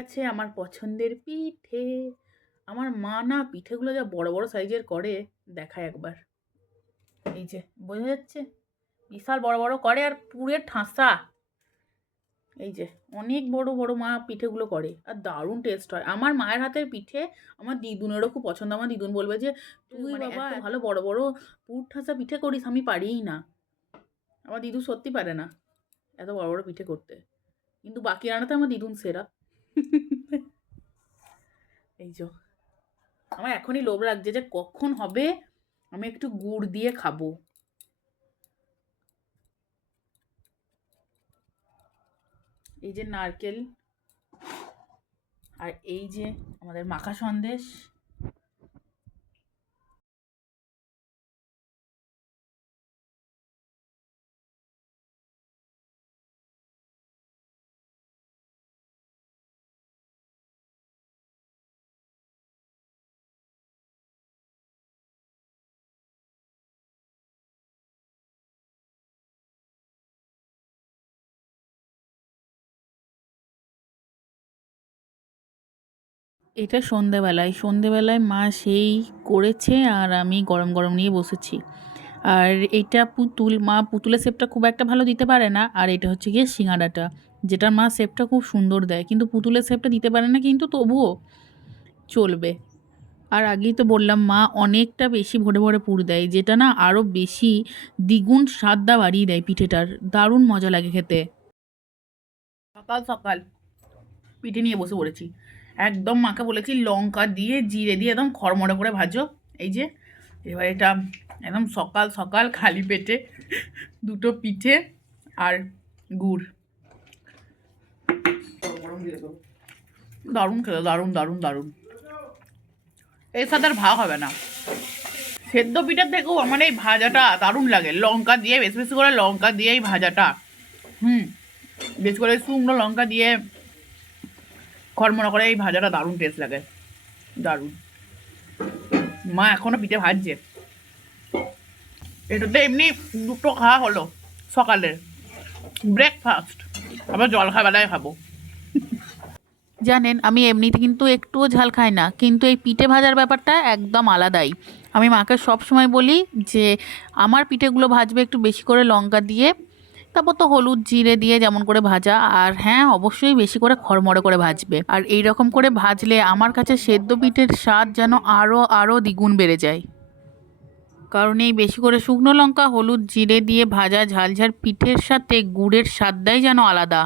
আছে আমার পছন্দের পিঠে। আমার মা না পিঠেগুলো যা বড় বড় সাইজের করে দেখায় একবার। এই যে বোঝা যাচ্ছে, বিশাল বড় বড় করে আর পুরে ঠাসা। এই যে অনেক বড় বড় মা পিঠেগুলো করে আর দারুণ টেস্ট হয়। আমার মায়ের হাতের পিঠে আমার দিদুনেরও খুব পছন্দ। আমার দিদুন বলবে যে তুই বাবা এত ভালো বড় বড় পুর ঠাসা পিঠে করিস, আমি পারিই না। আমার দিদু সত্যি পারে না এত বড় বড় পিঠে করতে, কিন্তু বাকি রান্নাতে আমার দিদুন সেরা। এই যে আমার এখনই লোভ লাগছে যে কখন হবে আমি একটু গুড় দিয়ে খাবো। এই যে নারকেল আর এই যে আমাদের মাখা সন্দেশ। এটা সন্ধেবেলায় মা সেই করেছে আর আমি গরম গরম নিয়ে বসেছি। আর এটা মা পুতুলের শেপটা খুব একটা ভালো দিতে পারে না। আর এটা হচ্ছে গিয়ে সিঙাড়াটা, যেটা মা শেপটা খুব সুন্দর দেয়, কিন্তু পুতুলের শেপটা দিতে পারে না, কিন্তু তবুও চলবে। আর আগেই তো বললাম মা অনেকটা বেশি ভরে ভরে পুর দেয়, যেটা না আরও বেশি দ্বিগুণ স্বাদটা বাড়িয়ে দেয় পিঠেটার। দারুণ মজা লাগে খেতে। সকাল সকাল পিঠে নিয়ে বসে পড়েছি। একদম মাকে বলেছি লঙ্কা দিয়ে জিরে দিয়ে একদম খড়মড়ে করে ভাজো। এই যে এবার এটা একদম সকাল সকাল খালি পেটে দুটো পিঠে আর গুড়, দারুণ খেতে, দারুণ দারুণ দারুণ। এর সাথে আর ভাগ হবে না। সেদ্ধ পিঠার থেকেও আমার এই ভাজাটা দারুণ লাগে, লঙ্কা দিয়ে বেশি বেশি করে লঙ্কা দিয়ে এই ভাজাটা, বেশি করে শুকনো লঙ্কা দিয়ে খড়মড়া করে এই ভাজাটা দারুণ টেস্ট লাগে, দারুণ। মা এখনো পিঠে ভাজছে। এটাতে এমনি দুটো খাওয়া হলো সকালের ব্রেকফাস্ট, আবার জলখাবারে খাবো। জানেন আমি এমনিতে কিন্তু একটুও ঝাল খাই না, কিন্তু এই পিঠে ভাজার ব্যাপারটা একদম আলাদাই। আমি মাকে সব সময় বলি যে আমার পিঠেগুলো ভাজবে একটু বেশি করে লঙ্কা দিয়ে, তারপর তো হলুদ জিরে দিয়ে যেমন করে ভাজা, আর হ্যাঁ অবশ্যই বেশি করে খড়মড়ে করে ভাজবে। আর এই রকম করে ভাজলে আমার কাছে সেদ্ধ পিঠের স্বাদ যেন আরও আরও দ্বিগুণ বেড়ে যায়। কারণ এই বেশি করে শুকনো লঙ্কা হলুদ জিরে দিয়ে ভাজা ঝালঝাল পিঠের সাথে গুড়ের স্বাদটাই যেন আলাদা।